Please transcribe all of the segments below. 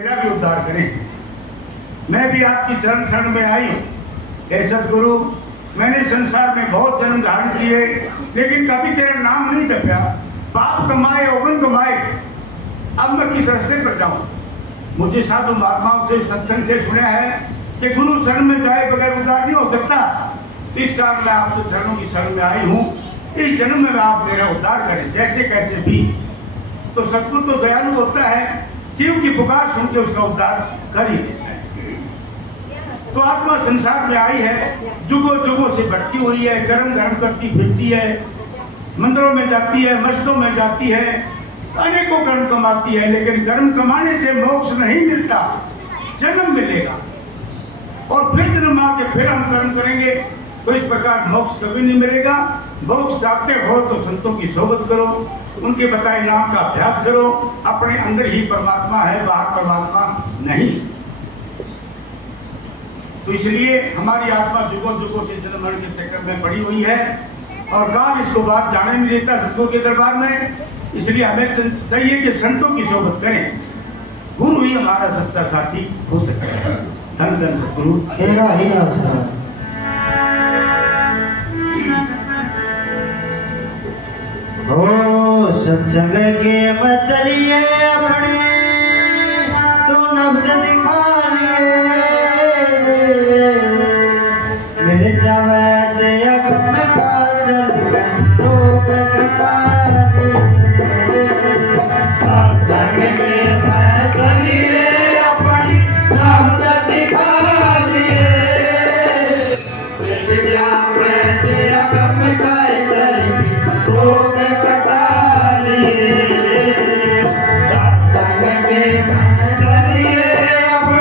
मेरा भी उद्धार करें। मैं भी आपकी चरण शरण में आई हूँ। हे सतगुरु, मैंने संसार में बहुत जन्म धारण किए, लेकिन कभी तेरा नाम नहीं जपया। पाप कमाए, अवगुण कमाए, अब मैं किस रास्ते पर जाऊं? मुझे साधु महात्माओं से, सत्संग से सुना है कि गुरु शरण में जाए बगैर उद्धार नहीं हो सकता। इस कारण मैं आपके चरणों की शरण में आई हूँ। इस जन्म में आप मेरा उद्धार करें, जैसे कैसे भी। तो सतगुरु तो दयालु होता है, जीव की पुकार सुन के उसका उद्धार कर ही देता है। तो आत्मा संसार में आई है, जुगों जुगों से भटकी हुई है, कर्म धर्म करती फिरती है, मंदिरों में जाती है, मस्जिदों में जाती है, अनेकों कर्म कमाती है, लेकिन कर्म कमाने से मोक्ष नहीं मिलता, जन्म मिलेगा और फिर जन्म आके फिर हम कर्म करेंगे। तो इस प्रकार मोक्ष कभी नहीं मिलेगा। मोक्ष चाहते हो तो संतों की सोबत करो, उनके बताए नाम का अभ्यास करो। अपने अंदर ही परमात्मा है, बाहर परमात्मा नहीं। तो इसलिए हमारी आत्मा जुगों जुगों से जन्म मरण के चक्कर में पड़ी हुई है और काल इसको बात जाने नहीं देता संतों के दरबार में। इसलिए हमें चाहिए कि संतों की सोबत करें। गुरु ही हमारा सच्चा साथी हो सकता है। धन धन सतगुरु तेरा ही आसरा। हो सत्संग के मचलिए अपने तू नब्ज दिखा लिए, मिल जावे दया कम का चल रोग कटा लिए। सत्संग के मचलिए अपने नब्ज दिखा लिए, मिल जावे दया कम का चल रोग कटा लिए। सत्संग के चलिए अपने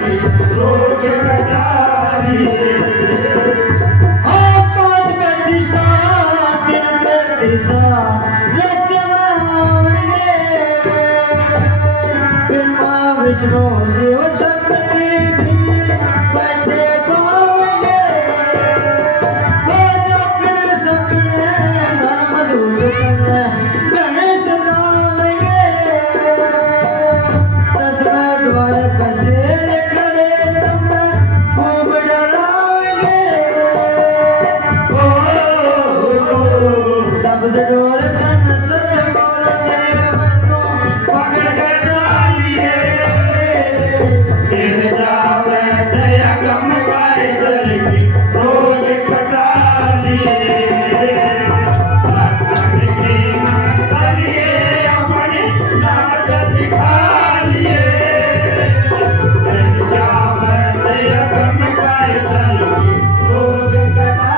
की रोग कटा लिए। विष्णु शिव शक्ति भी बैठे पावेंगे, सकने सकने धर्म दूत गणेश नावेंगे। दसवें द्वार पसेर खड़े तुम्हें खूब डरावेंगे। शब्द डोर धन सत बोल देव तू पकड़ कर डालिए। गिर जावे दया गम गाय जल की रोग कटा लिए। लक्षण की मंगलिए अपनी नाट दिखा लिए। गिर जावे दया गम गाय जल की रोग कटा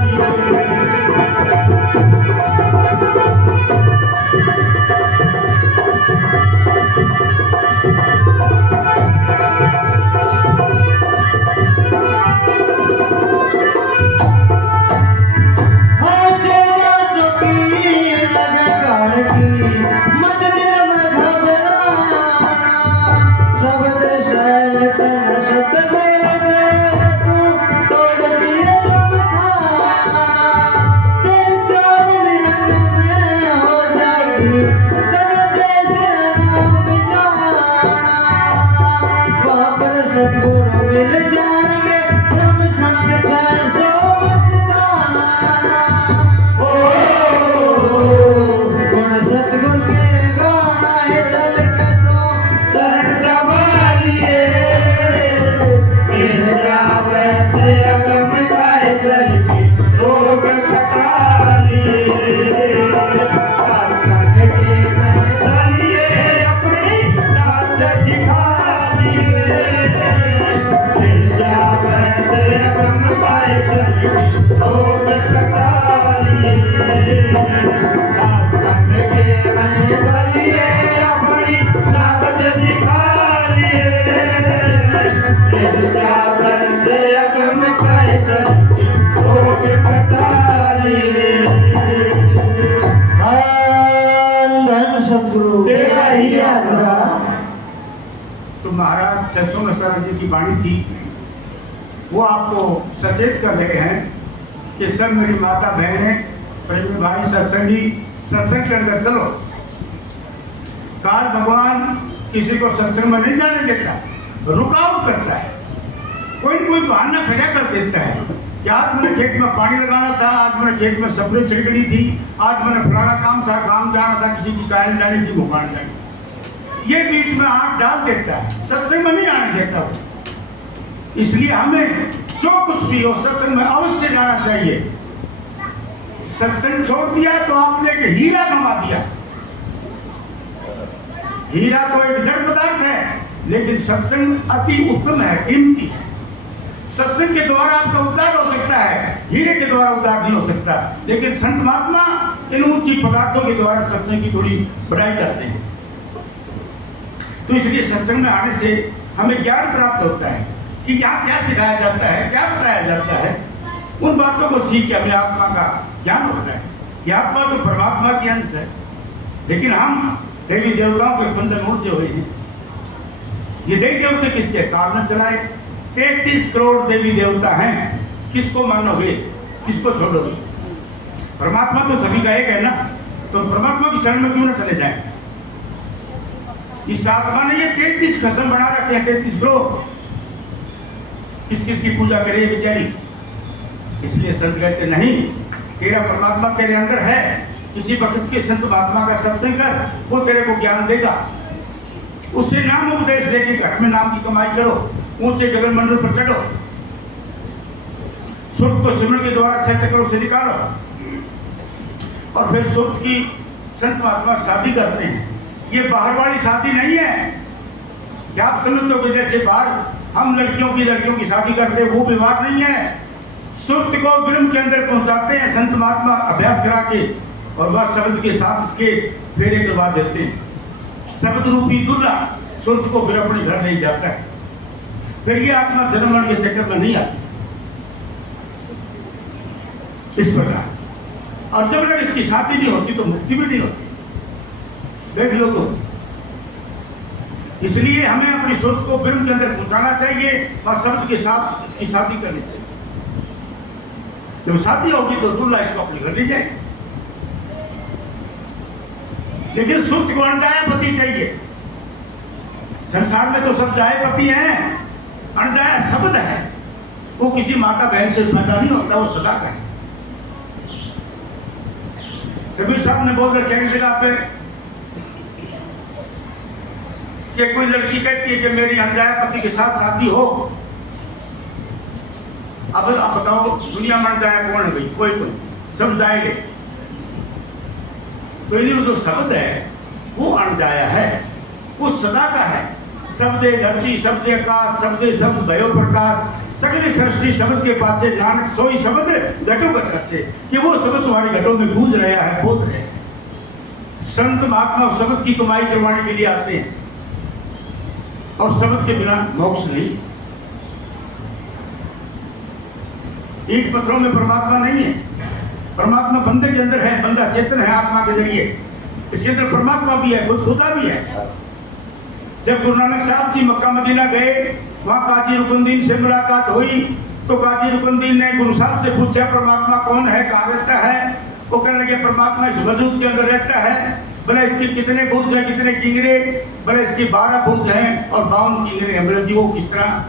लिए। सतगुरु मिल जाएंगे ब्रह्म संत जैसो मस्ताना। गुण सतगुरु के गाना है चल के तो चरण दबा लिए। गिर जावे दया गम गाय जल की रोग कटा लिए। अपनी नाट दिखा लिए। तो महाराज 600 जी की वाणी थी, वो आपको सचेत कर रहे हैं कि सब मेरी माता बहनें, प्रेमी भाई, सत्संगी, सत्संग के अंदर चलो। काल भगवान किसी को सत्संग में नहीं जाने देता, रुकावट करता है, कोई कोई बहाना खड़ा कर देता है कि आज मैंने खेत में पानी लगाना था, आज मैंने खेत में स्प्रे छिड़कनी थी, आज मैंने फलाना काम था, काम जाना था, किसी की गाड़ी जानी थी, भुगतान जानी। ये बीच में हाथ डाल देता है, सत्संग में नहीं आने देता वो। इसलिए हमें जो कुछ भी हो सत्संग में अवश्य जाना चाहिए। सत्संग छोड़ दिया तो आपने एक हीरा गंवा दिया। हीरा तो एक जड़ पदार्थ है, लेकिन सत्संग अति उत्तम है, कीमती है। सत्संग के द्वारा आपका उद्धार हो सकता है, हीरे के द्वारा उद्धार नहीं हो सकता। लेकिन संत महात्मा इन ऊंची पदार्थों के द्वारा सत्संग की थोड़ी बढ़ाई करते हैं। तो इसलिए सत्संग में आने से हमें ज्ञान प्राप्त होता है कि यहाँ क्या सिखाया जाता है, क्या बताया जाता है। उन बातों को सीख के हमें आत्मा का ज्ञान होता है कि आत्मा तो परमात्मा की अंश है, लेकिन हम देवी देवताओं के बंधन उड़ते हुए हैं। ये देवी देवता किसके काल में चलाए? 33 करोड़ देवी देवता हैं, किसको मानोगे, किसको छोड़ोगे? परमात्मा तो सभी का एक है ना, तो परमात्मा की शरण में क्यों ना चले जाए? इस आत्मा ने ये 33 खसम बना रखे हैं, 33 करोड़, किस किस की पूजा करे बेचारी। इसलिए संत कहते नहीं, तेरा परमात्मा तेरे अंदर है, किसी वक्त के संत महात्मा का सत्संग कर, वो तेरे को ज्ञान देगा। उससे नाम उपदेश लेके घट में नाम की कमाई करो, ऊंचे गगन मंडल पर चढ़ो, सुख को सिमरन के द्वारा 6 चक्रों से निकालो, और फिर सुख की संत महात्मा शादी करते हैं। ये बाहर वाली शादी नहीं है कि आप समझते हो कि जैसे बाहर हम लड़कियों की शादी करते हैं, वो विवाह नहीं है। सुख को ब्रह्म के अंदर पहुंचाते हैं संत महात्मा अभ्यास करा के, और वह शब्द के साथ उसके फेरे करवा देते हैं। शब्द रूपी दूल्हा सुर्त को फिर अपने घर नहीं जाता है। फिर ये आत्मा जन्म मरण के चक्कर में नहीं आती। इस प्रकार, और जब तक इसकी शादी नहीं होती तो मुक्ति भी नहीं होती। देख लो तो, इसलिए हमें अपनी सोच को ब्रह्म के अंदर पहुंचाना चाहिए और शब्द के साथ इसकी शादी करनी चाहिए। जब शादी होगी तो दूल्हा इसको अपने घर ले जाए। लेकिन शुद्ध को अनजाया पति चाहिए। संसार में तो सब जाए पति हैं, अनजाया शब्द है। वो किसी माता बहन से पैदा नहीं होता, वो सदा का है। कबीर साहब ने बोल रखे हैं जगह पे कि कोई लड़की कहती है कि मेरी अनजाया पति के साथ शादी हो। अब आप बताओ दुनिया में अनजाया कौन है भाई? कोई सब जाएंगे। तो ये जो शब्द है वो अनजाया है, वो सदा का है। शब्दे धरती, शब्दे आकाश, शब्दे शब्द भयो प्रकाश, सगले सृष्टि शब्द के पाछे नानक सोई शब्द घटो घट अच्छे। कि वो शब्द तुम्हारे घटों में गूंज रहा है, बोल रहे हैं। संत महात्मा शब्द की कमाई करवाने के लिए आते हैं और शब्द के बिना मोक्ष नहीं। ईंट पत्थरों में परमात्मा नहीं है। परमात्मा बंदे के अंदर है, बंदा चेतन है आत्मा के जरिए। इसके अंदर परमात्मा भी है, खुद खुदा भी है। जब गुरु नानक साहब जी मक्का मदीना गए, वहां काजी रुकनुद्दीन से मुलाकात हुई तो काजी रुकनुद्दीन ने गुरु साहब से पूछा परमात्मा कौन है, कहाँ रहता है? वो कहने लगे परमात्मा इस वजूद के अंदर रहता है। बोले इसके कितने बुर्ज हैं, कितने किंगरे? बोले इसकी 12 बुर्ज हैं और 52 किंगरे हैं। बोले जी वो किस तरह?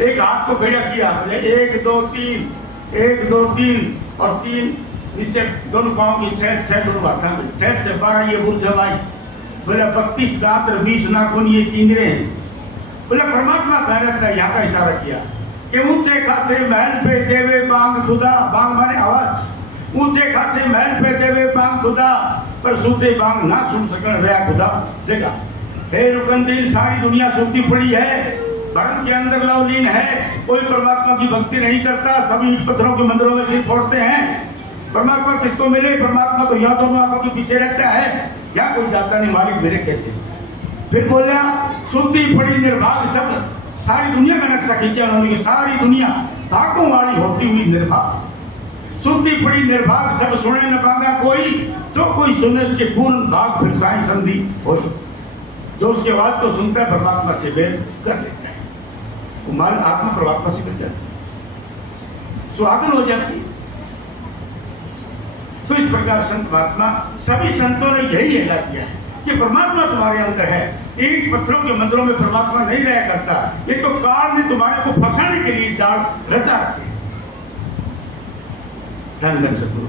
एक हाथ को खड़ा किया, बोले 1 2 3, 1 2 3 और 3 नीचे दोनों पाँव की 6 दोनों हाथों में 6 से 12 ये बुर्ज हमारी। बोले 32 दांत और 20 नाखून ये किंगरे हैं। बोले परमात्मा कह रहता है, यहाँ का इशारा किया कि ऊंचे खासे महल पे देवे बांग खुदा। बांग माने आवाज। ऊंचे खासे महल पे देवे बांग खुदा, पर सूते बांग ना सुन सकन रहा खुदा जगह। हे रुकनुद्दीन, सारी दुनिया सूती पड़ी है, भरम के अंदर लवलीन है, कोई परमात्मा की भक्ति नहीं करता, सभी पत्थरों के मंदिरों में सिर फोड़ते हैं। परमात्मा किसको मिले? परमात्मा तो यहाँ दोनों आंखों के पीछे रहता है, यहाँ कोई जाता नहीं, मालिक मेरे कैसे? फिर बोला सूती पड़ी निर्भाग शब्द, सारी दुनिया का नक्शा खींचा उन्होंने। सारी दुनिया भागों वाली होती हुई निर्भाग, सूती पड़ी निर्भाग सब सुने न पागा कोई, जो कोई सुने उसके पूर्ण भाग फिर साई संधि हो। जो उसके बाद को सुनता है परमात्मा से वेद कर लेता है, वो मान आत्मा परमात्मा से कर जाती है, सुहागन हो जाती है। तो इस प्रकार संत महात्मा सभी संतों ने यही एला किया है कि परमात्मा तुम्हारे अंदर है। ईंट पत्थरों के मंदिरों में परमात्मा नहीं रहा करता, ये तो काल ने तुम्हारे को फंसाने के लिए जाल रचा रखे। धन धन सतगुरु।